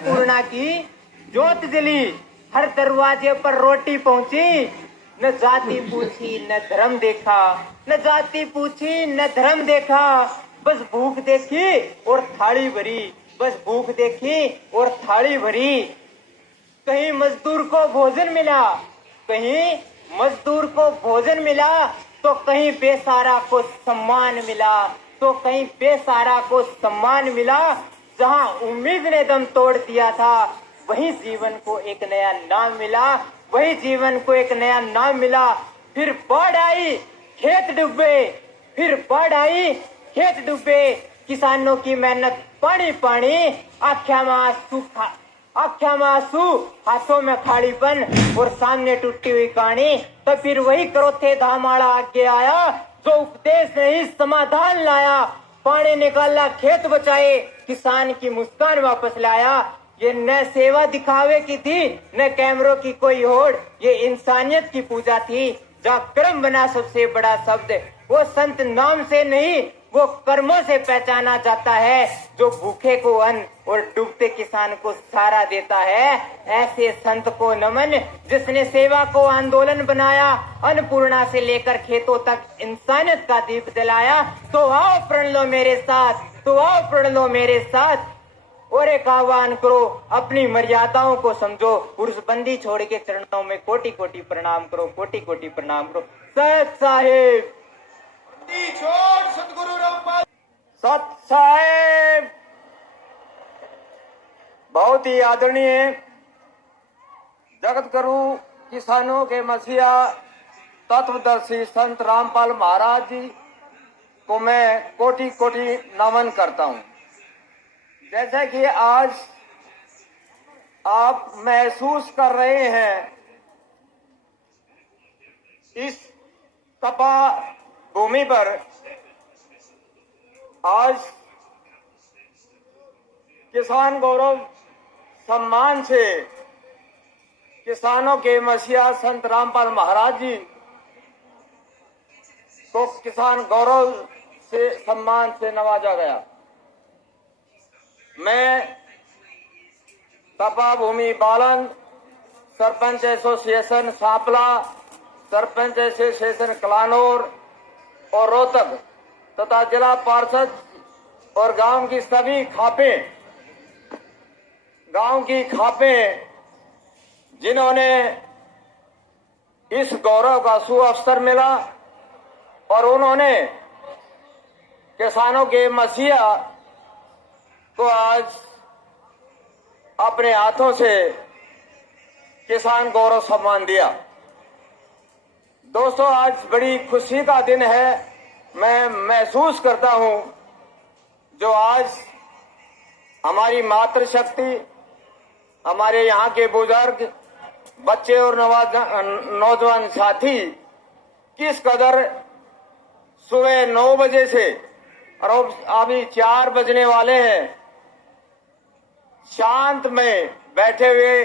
अन्नपूर्णा की ज्योत जली, हर दरवाजे पर रोटी पहुंची, न जाति पूछी न धर्म देखा, न जाति पूछी न धर्म देखा, बस भूख देखी और थाली भरी, बस भूख देखी और थाली भरी। कहीं मजदूर को भोजन मिला, कहीं मजदूर को भोजन मिला, तो कहीं बेसहारा को सम्मान मिला, तो कहीं बेसहारा को सम्मान मिला। जहां उम्मीद ने दम तोड़ दिया था, वही जीवन को एक नया नाम मिला, वही जीवन को एक नया नाम मिला। फिर बाढ़ आई, खेत डूबे, फिर बाढ़ आई, खेत डूबे, किसानों की मेहनत पानी पानी, आख्या में आंसू, आख्या में आंसू, हाथों में खालीपन और सामने टूटी हुई कहानी। तो फिर वही करोथे धामाड़ा आगे आया, जो उपदेश नहीं समाधान लाया, पानी निकाला खेत बचाए, किसान की मुस्कान वापस लाया। ये न सेवा दिखावे की थी, न कैमरों की कोई होड़, ये इंसानियत की पूजा थी। जहाँ कर्म बना सबसे बड़ा शब्द, वो संत नाम से नहीं, वो कर्मों से पहचाना जाता है। जो भूखे को अन्न और डूबते किसान को सहारा देता है, ऐसे संत को नमन, जिसने सेवा को आंदोलन बनाया, अन्नपूर्णा से लेकर खेतों तक इंसानियत का दीप जलाया। तो आओ प्रण लो मेरे साथ, तो आओ प्रण लो मेरे साथ, और एक आह्वान करो, अपनी मर्यादाओं को समझो, पुरुषबंदी छोड़ के चरणों में कोटि कोटि प्रणाम करो, कोटि कोटि प्रणाम करो। सत साहेब, छोड़ सतगुरु रामपाल। सत साहेब, बहुत ही आदरणीय जगत गुरु किसानों के मसीहा तत्वदर्शी संत रामपाल महाराज जी को मैं कोटि कोटि नमन करता हूँ। जैसा कि आज आप महसूस कर रहे हैं, इस तपा भूमि पर आज किसान गौरव सम्मान से किसानों के मसीहा संत रामपाल महाराज जी को किसान गौरव से सम्मान से नवाजा गया। मैं तपा भूमि बालन, सरपंच एसोसिएशन सांपला, सरपंच एसोसिएशन कलानौर और रोहतक तथा जिला पार्षद और गांव की सभी खापें, गांव की खापें जिन्होंने इस गौरव का सुअवसर मिला और उन्होंने किसानों के मसीहा को आज अपने हाथों से किसान गौरव सम्मान दिया। दोस्तों, आज बड़ी खुशी का दिन है। मैं महसूस करता हूं, जो आज हमारी मातृशक्ति, हमारे यहाँ के बुजुर्ग, बच्चे और नौजवान साथी किस कदर सुबह 9 बजे से और अभी 4 बजने वाले हैं, शांत में बैठे हुए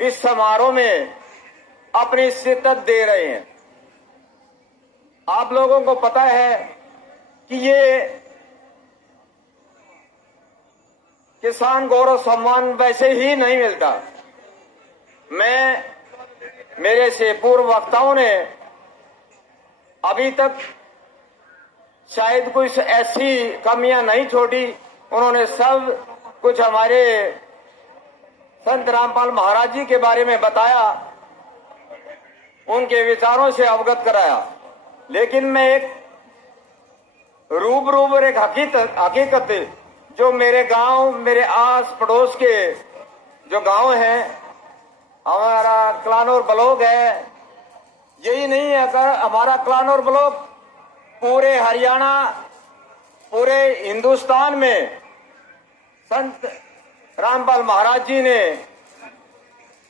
इस समारोह में अपनी शिद्दत दे रहे हैं। आप लोगों को पता है कि ये किसान गौरव सम्मान वैसे ही नहीं मिलता। मेरे से पूर्व वक्ताओं ने अभी तक शायद कुछ ऐसी कमियां नहीं छोड़ी, उन्होंने सब कुछ हमारे संत रामपाल महाराज जी के बारे में बताया, उनके विचारों से अवगत कराया। लेकिन मैं एक रूबरू और एक हकीकत जो मेरे गांव, मेरे आस पड़ोस के जो गांव हैं, हमारा कलानौर ब्लॉक है, यही नहीं है, अगर हमारा कलानौर ब्लॉक पूरे हरियाणा, पूरे हिंदुस्तान में संत रामपाल महाराज जी ने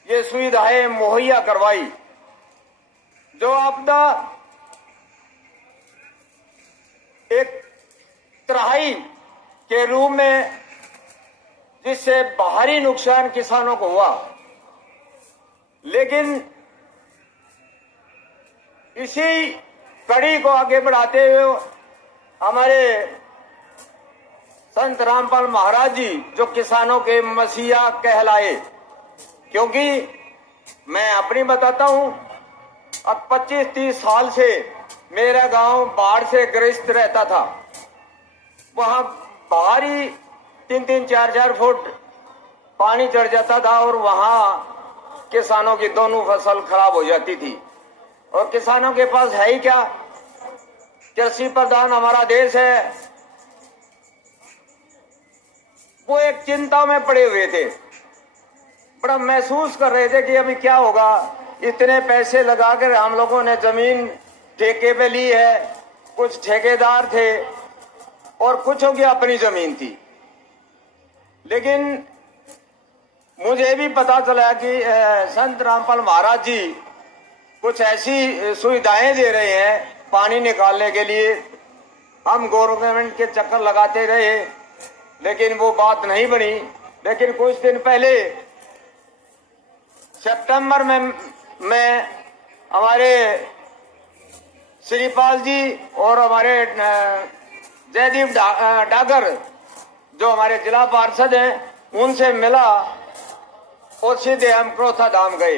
ये सुविधाएं मुहैया करवाई। जो आपदा एक तिहाई के रूप में जिससे बाहरी नुकसान किसानों को हुआ, लेकिन इसी कड़ी को आगे बढ़ाते हुए हमारे संत रामपाल महाराज जी जो किसानों के मसीहा कहलाए। क्योंकि मैं अपनी बताता हूं, अब 25-30 साल से मेरा गांव बाढ़ से ग्रस्त रहता था। वहां बाहर ही 3-3, 4-4 फुट पानी चढ़ जाता था और वहां किसानों की दोनों फसल खराब हो जाती थी। और किसानों के पास है ही क्या, कृषि प्रधान हमारा देश है। वो एक चिंता में पड़े हुए थे, बड़ा महसूस कर रहे थे कि अभी क्या होगा। इतने पैसे लगाकर हम लोगों ने जमीन ठेके पे ली है, कुछ ठेकेदार थे और कुछों की अपनी जमीन थी। लेकिन मुझे भी पता चला कि संत रामपाल महाराज जी कुछ ऐसी सुविधाएं दे रहे हैं पानी निकालने के लिए। हम गवर्नमेंट के चक्कर लगाते रहे, लेकिन वो बात नहीं बनी। लेकिन कुछ दिन पहले सितंबर में मैं हमारे श्रीपाल जी और हमारे जयदीप डागर जो हमारे जिला पार्षद हैं, उनसे मिला और सीधे हम क्रोथा धाम गए।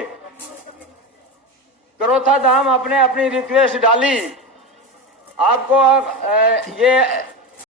क्रोथा धाम अपने अपनी रिक्वेस्ट डाली। आपको ये